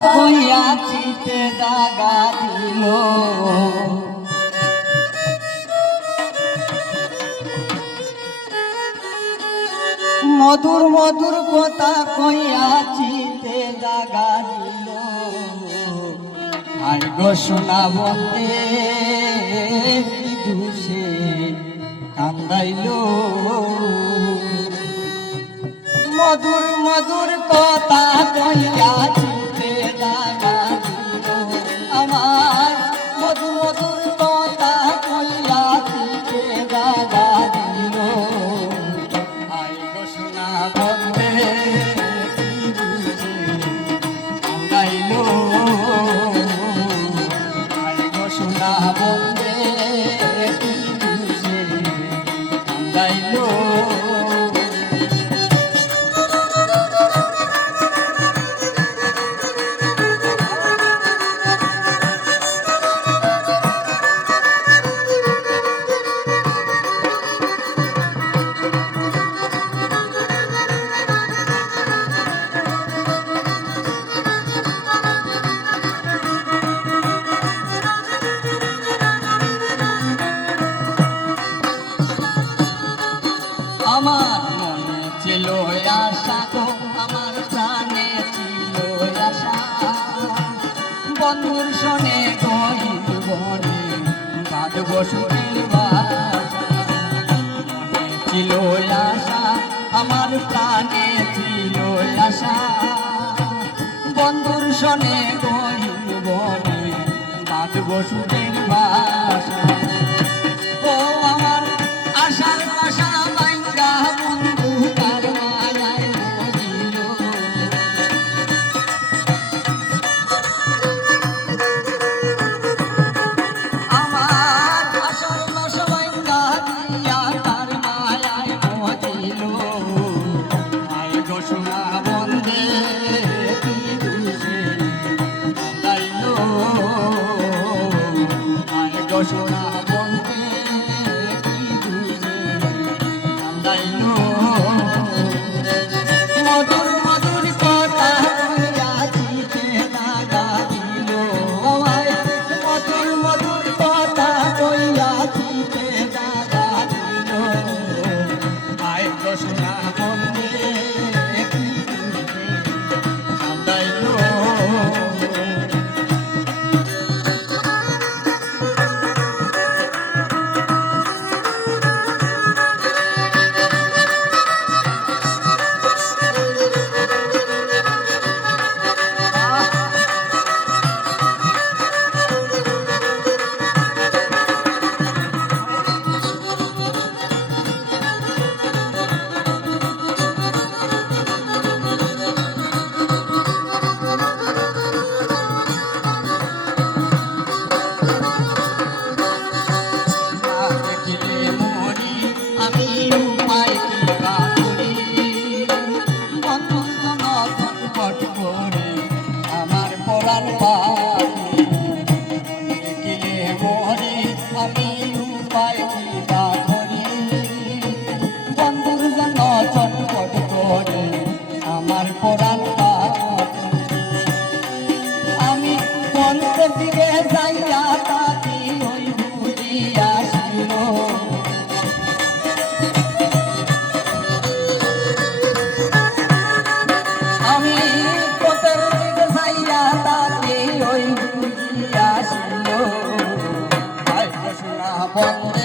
হইয়াছিতে জাগা দিল মধুর মধুর কথা কইয়াছিতে জাগা দিল আর গো শোনা বন্ধে দুষে কান্দাইল মধুর মধুর কথা কইয়াছিতে জাগা দিল আমার মধুর মধুর কথা কইয়াছিতে জাগা দিল আই গো শোনা বন্ধে কান্দাইল আই গো শোনা বন্ধে কান্দাইল আমার মনে ছিল আশা গো আমার প্রাণে ছিল আশা বন্ধুর শোনে গরিব বনে বাঁধব সুখের বাসা মনে ছিল আশা আমার প্রাণে ছিল আশা বন্ধুর শোনে গরিব বনে বাঁধব সুখের বাসা ও আমার আশার বাসা সোনা বন্ধে কান্দাইল মধুর মধুর কথা কইয়াছিতে জাগা দিল মধুর মধুর কথা কইয়াছিতে জাগা দিল আয় গো সোনা বন্ধে কান্দাইল আমার পরাণ পাখি দেখিলে মরে আমি উপায় কিবা করি বন্ধুর জন্য চটপট করে আমার পরাণ পাখি আমি বন্ধের দিকে যাইয়া তাকি ওই বুঝিয়া আসিল আমি পথের দিকে যাইয়া তাকে ওই বুঝিয়া আসিল আয় সোনা বন্ধ